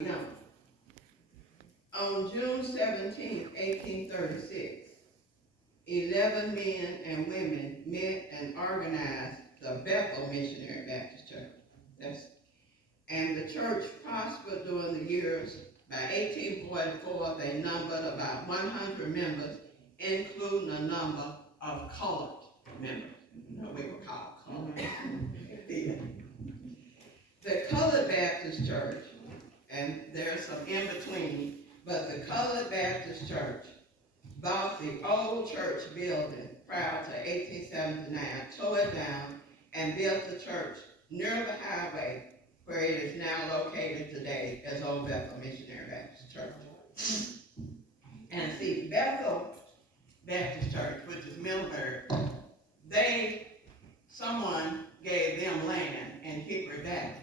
Now, on June 17, 1836, 11 men and women met and organized the Bethel Missionary Baptist Church. And the church prospered during the years. By 1844, they numbered about 100 members, including a number of colored members. You know, we were called colored. The Colored Baptist Church, and there's some in between, but the Colored Baptist Church bought the old church building prior to 1879, tore it down, and built the church near the highway where it is now located today as Old Bethel Missionary Baptist Church. And see, Bethel Baptist Church, which is Middleburg, someone gave them land in Hickory Valley.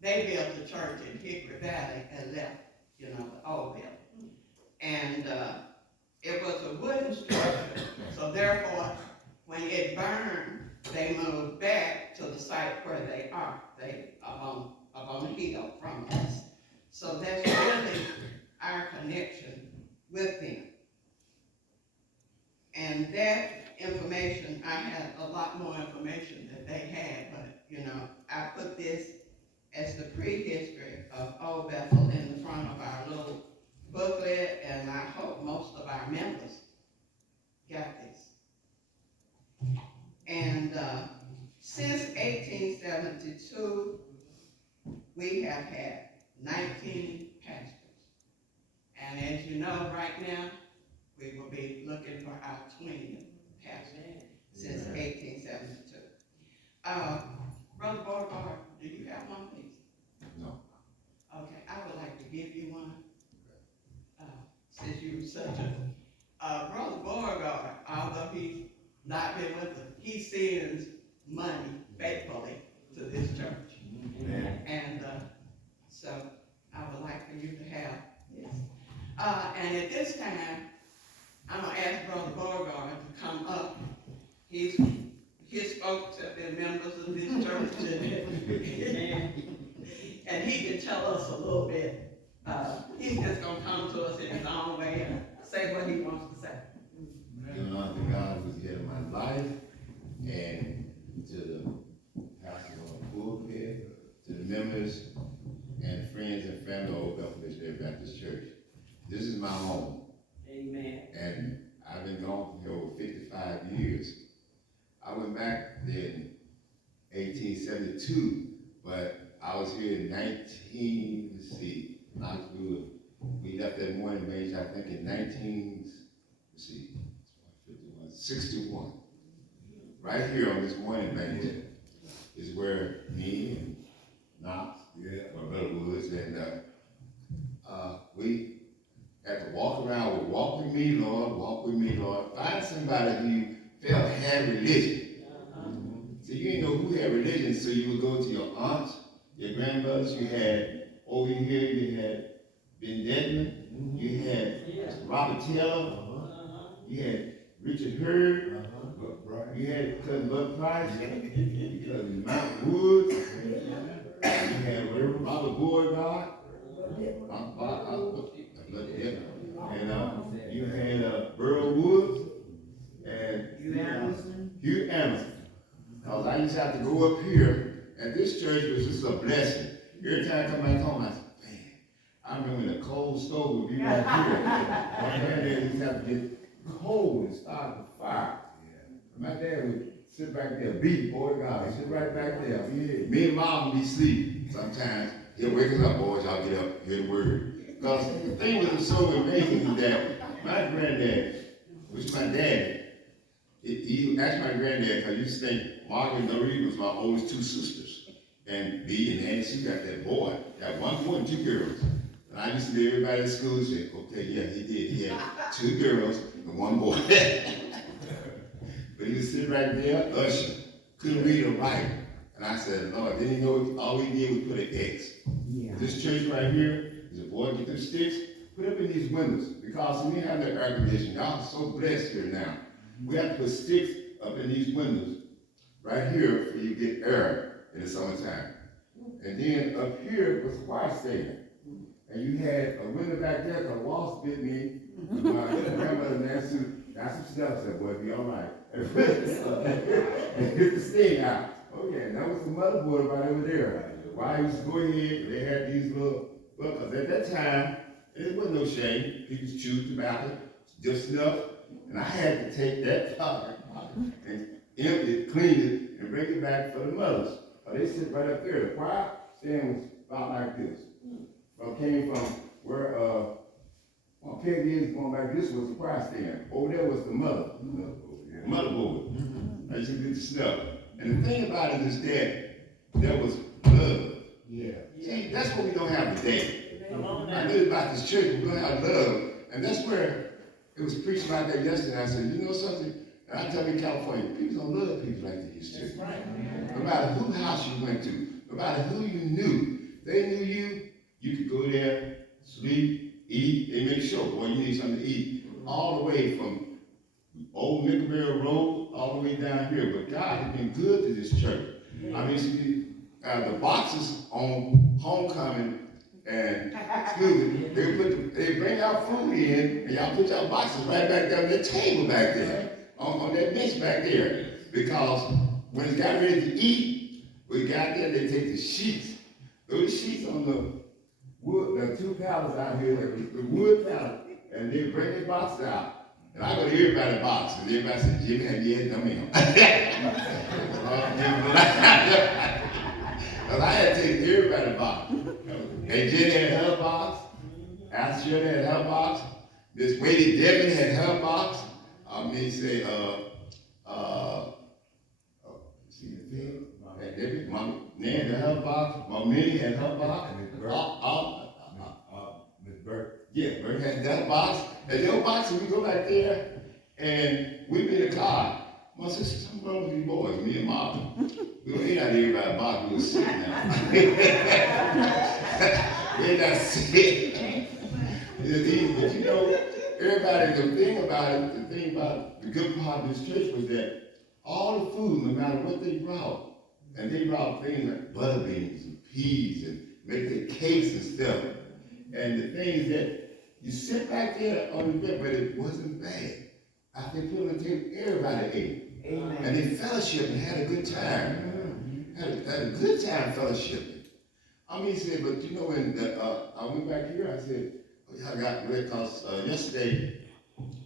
They built the church in Hickory Valley and left, the old building. And it was a wooden structure, so therefore, when it burned, they moved back to the site where they are. They up on the hill from us. So that's really our connection with them. And that information, I had a lot more information that they had, but I put this as the prehistory of Old Bethel in the front of our little booklet, and I hope most of our members got this. And since 1872, we have had 19 pastors. And as you know, right now, we will be looking for our 20th pastor since 1872. Brother Beauregard, do you have one, please? No. Okay, I would like to give you one. Since you were such Brother Beauregard, although he's not been with us, he sends money faithfully to this church. Amen. And so I would like for you to have this. And at this time, I'm going to ask Brother Beauregard to come up. His folks have been members of this church, and he can tell us a little bit. He's just going to come to us in his own way and say what he wants to say. Giving honor to God who's the head of my life, and to the pastor on the pulpit, to the members and friends and family of Old Bethel Missionary Baptist Church. This is my home. Amen. And I've been gone for over 55 years. I went back in 1872, but I was here in we left that morning range, I think in 61. Right here on this morning range is where me and Knox, my brother Woods, and we had to walk around with walk with me, Lord. Find somebody who felt had religion. So you didn't know who had religion, so you would go to your aunts, your grandmothers. You had over here, you had Ben Dedman, you had Robert Taylor, you had Richard Hurd, you had Cousin Bud Price, Cousin Mount Woods, you had Robert Beauregard, and you had Burl Woods, and Hugh Anderson. Because I used to have to go up here, and this church was just a blessing. Every time I come back home, I said, man, I remember the cold stove would be right here. My granddad used to have to get cold and start the fire. My dad would sit back there, beat Beauregard, sit right back there. Me and Mom would be asleep sometimes. He'll wake us up, boys, y'all get up, hear the word. Because the thing that was so amazing that my granddad, which is my dad, he asked my granddad, because I used to think Margaret and Doreen was my oldest two sisters. And me and Nancy got that boy. Got one boy and two girls. And I used to be everybody at school say, okay, yeah, he did. He had two girls and one boy. But he was sitting right there, usher. Couldn't read or write. And I said, Lord, didn't he know all we did was put an X? Yeah. This church right here is a boy get them sticks, put up in these windows. Because we have that air conditioning. Y'all are so blessed here now. We have to put sticks up in these windows right here for you to get air in the summertime. And then up here was the fire station. and you had a window back there, cause wasp bit me. My grandmother Nancy got some stuff, said, boy, be all right. And get the sting out. Oh yeah, that was the motherboard right over there. Why I used to go ahead, they had these little, well, cause at that time, it wasn't no shame. People chewed tobacco, just enough, and I had to take that pot and empty it, clean it, and bring it back for the mothers. They sit right up there. The choir stand was about like this. Came from where Peggy is going back. This was the choir stand. Over there was the motherboard. I used to get the stuff. And the thing about it is that there was love. Yeah. See, that's what we don't have today. I knew about this church, we don't have love. And that's where it was preached about that yesterday. I said, you know something? And I tell you in California, people don't love people like they used to. That's right. No matter whose house you went to, no matter who you knew, they knew you, you could go there, sleep, eat, and make sure, boy, you need something to eat. All the way from old Middleburg Road, all the way down here. But God has been good to this church. I mean, see, the boxes on homecoming and they bring out food in, and y'all put your boxes right back there on the table back there, on that bench back there. Because when it's got ready to eat, we got there, they take the sheets. Those sheets on the wood, the two pallets out here, the wood pallet, and they bring the box out. And I go to everybody's box, and everybody said, Jimmy, have you had them in? Because I had to take everybody's box. And Jenny had her box, Alice Shirley had her box, Miss Wadey Devin had her box. Say, see the thing? Debbie, Mom Nan had her box, Mom Minnie had her box. Miss Bert. Yeah, Bert had that box. And your box, we go back there, and we be in the car. My sister, something wrong with these boys, me and Mom. We don't eat out of everybody's box, we were sick now. We're not sick. But you know, everybody, the thing about the good part of this church was that all the food, no matter what they brought, and they brought things like butter beans and peas and make their cakes and stuff. And the things that you sit back there on the bed, but it wasn't bad. After they put on the table, everybody ate. Amen. And they fellowshiped and had a good time. Had a good time fellowshipping. He said, but you know, when I went back here, I said, I got red because yesterday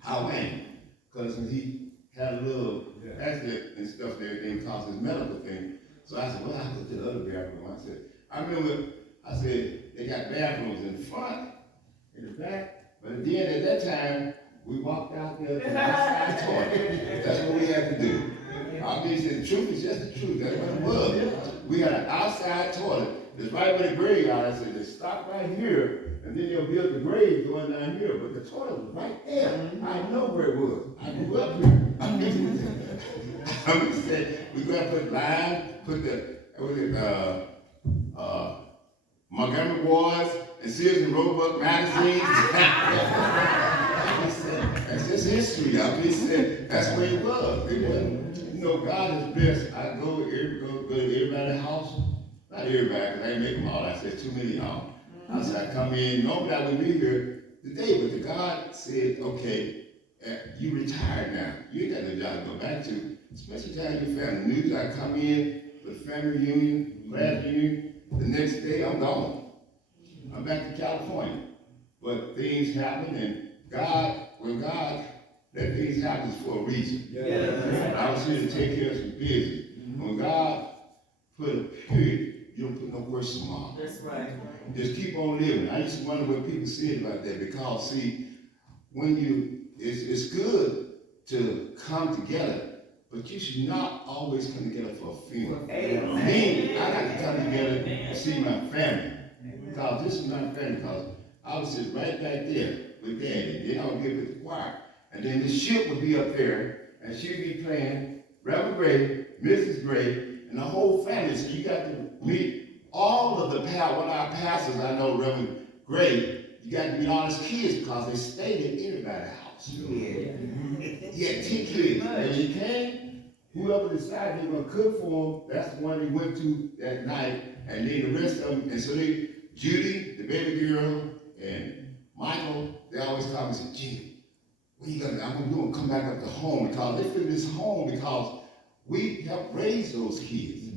I went because he had a little accident and stuff and everything because his medical thing. So I said, well, I go to the other bathroom. I said, they got bathrooms in the front, in the back, but then at that time, we walked out there to the outside toilet. That's what we had to do. The truth is just the truth. That's what it was. We had an outside toilet. It's right where the graveyard. I said, they stop right here, and then they'll build the grave going down here. But the toilet was right there. I know where it was. I grew up here. Said, we're going to put lime, put the, Montgomery Wars and Sears and Roebuck magazines. That's just history. He said, that's where it was. It wasn't, you know, God is blessed. I go to everybody's house. Not everybody, because I didn't make them all. I said, too many of them. I said, I come in, normally I wouldn't be here today, but the God said, okay, you retired now. You ain't got no job to go back to. Especially time your family. News, I come in for the family reunion, class reunion. The next day, I'm gone. I'm back to California. But things happen, and when God let things happen, it's for a reason. Yeah. I was here to take care of some business. When God put a period, you don't put no question mark. That's right. Just keep on living. I used to wonder what people said about that, because see, when it's good to come together, but you should not always come together for a funeral. Me, I like to come together and see my family. Because this is my family, because I would sit right back there with Daddy. Then I would get with the choir. And then the ship would be up there, and she'd be playing Reverend Gray, Mrs. Gray, and the whole family. So you got to meet all of the one of our pastors, I know, Reverend Gray, you got to meet all his kids because they stayed at everybody's house. He had 10 kids. When he came, whoever decided they were going to cook for him, that's the one they went to that night, and then the rest of them, and so Judy, the baby girl and Michael, they always call me and say, Jimmy, what are you gonna do? I'm gonna come back up to home, because they feel this home because we helped raise those kids.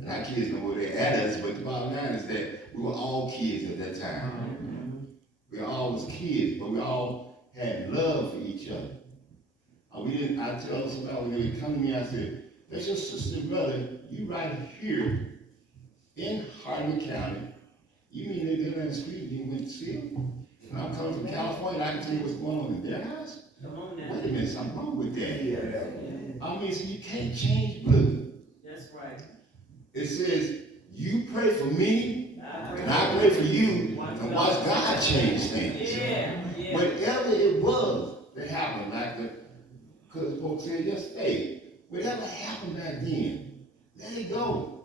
And our kids know where they're at us, but the bottom line is that we were all kids at that time. We all was kids, but we all had love for each other. I tell somebody when they come to me, I said, that's your sister and brother, you right here in Hardin County. You mean they live in the street and you went to see them? And I'm coming from California, I can tell you what's going on in their house. Wait a minute, something wrong with that. I mean, so you can't change blood. That's right. It says, you pray for me, and I pray for you, and watch God change things. Whatever it was that happened, like the folks said yesterday, whatever happened back then, let it go.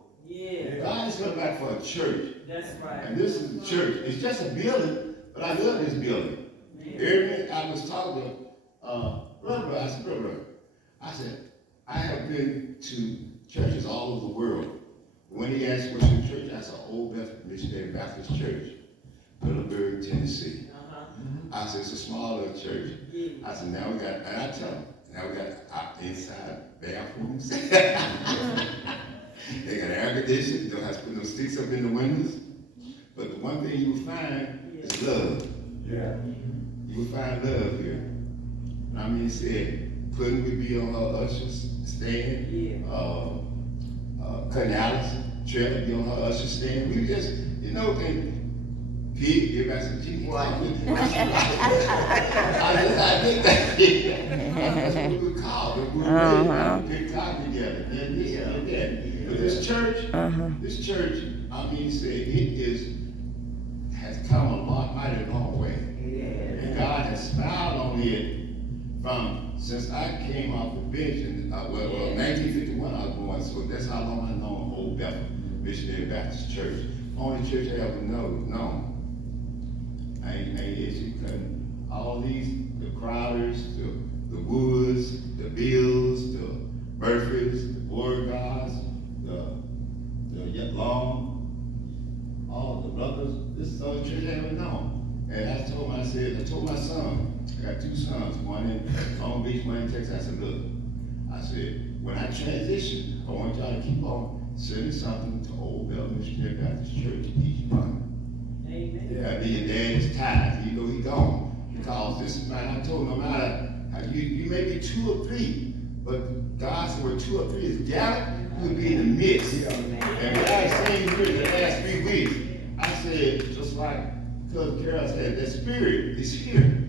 God is coming back for a church. That's right. And this is the church. It's just a building, but I love this building. Every minute I was talking to brother, I said, brother, I said, I have been to churches all over the world. When he asked what's your church, I said, Old Bethel Missionary Baptist Church, Middleburg, Tennessee. I said, it's a small little church. I said, now we got, and I tell them, now we got inside bathrooms. They got air conditioning, they don't have to put no sticks up in the windows. But the one thing you will find is love. You will find love here. I mean, he said, couldn't we be on her usher's stand? Cutting Allison, Trevor be on her usher's stand. We just, you know, and Pete, give us some Jimmy. I did that. That's what we would call it. We would really good time together. And this and that. But this church, I mean, say has come a mighty long way. And God has smiled on it since I came off the bench in 1951 I was born, so that's how long I've known Old Bethel Missionary Baptist Church. Only church I ever known. I ain't issue cutting all these, the Crowders, the Woods, the Bills, the Murphys, the Beauregards, the Long, all the brothers. This is the only church I ever known. And I told my son, I got two sons, one in Long Beach, one in Texas. I said, look, I said, when I transition, I want y'all to keep on sending something to Old Bethel Missionary Baptist Church each month. Amen. Yeah, be your daddy's tithes, even though he gone. Because this is mine. I told him, no matter how you may be 2 or 3, but God said where 2 or 3 is gathered, you'll be in the midst. And what I seen here the last 3 weeks, I said, just like Cousin Carol said, that spirit is here.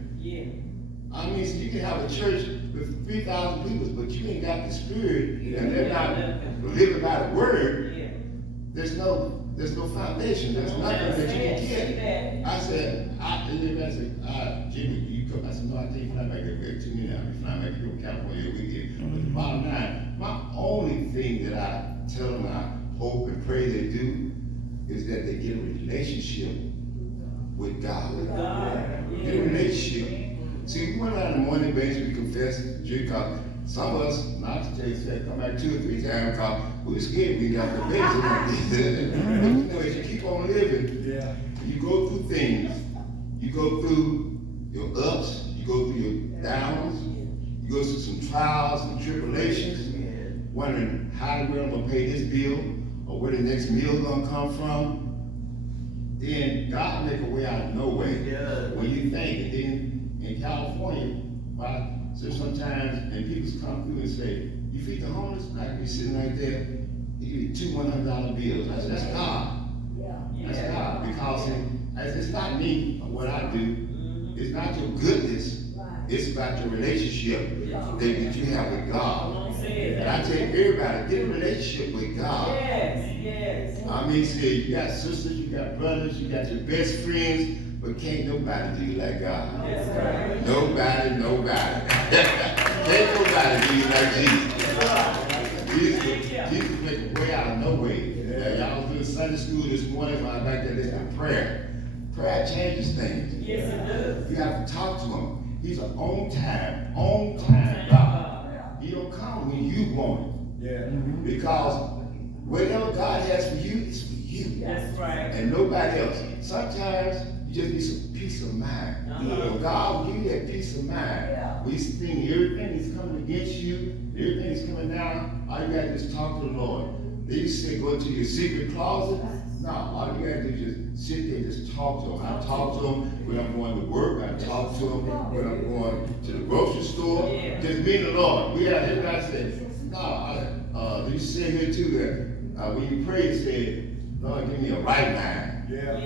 I mean, so you can have a church with 3,000 people, but you ain't got the spirit, and they're not living by the word. There's no foundation. There's nothing that you can get. I said, Jimmy, you come. I said, no, I think you fly back there to me now. You fly back here to California weekend. But the bottom line, my only thing that I tell them I hope and pray they do is that they get a relationship with God. Get a relationship. See, we went out in the morning base, we confessed, because some of us, not to tell you, said come back 2 or 3 times because we were scared we got the base. But you know, as you keep on living, you go through things. You go through your ups, you go through your downs, you go through some trials and tribulations, wondering how we're going to pay this bill or where the next meal gonna come from. Then God make a way out of no way. When you think, and then in California, so sometimes, and people come through and say, you feed the homeless? I can be sitting right there, he give you 2 $100 bills. I said, that's God. That's God, because it's not me or what I do. It's not your goodness. It's about your relationship that you have with God. And I tell everybody, get a relationship with God. I mean, see, you got sisters, you got brothers, you got your best friends, but can't nobody do you like God. Nobody. Can't nobody do you like Jesus. Jesus make a way out of no way. Y'all was doing Sunday school this morning when I was back there listening to prayer. Prayer changes things. Yes, it does. You have to talk to him. He's an on time God. He don't come when you want it. Because Whatever God has for you is for you. That's right. And nobody else. Sometimes you just need some peace of mind. Well, God will give you that peace of mind. Yeah. We think everything is coming against you, everything is coming down. All you gotta do is talk to the Lord. They used to say go to your secret closet. No, all you gotta do is just sit there and just talk to him. I talk to him when I'm going to work. I talk to him when I'm going to the grocery store. Yeah. Just me and the Lord. We have everybody say, no, you say here too that when you pray, you say, Lord, give me a right mind. Yeah.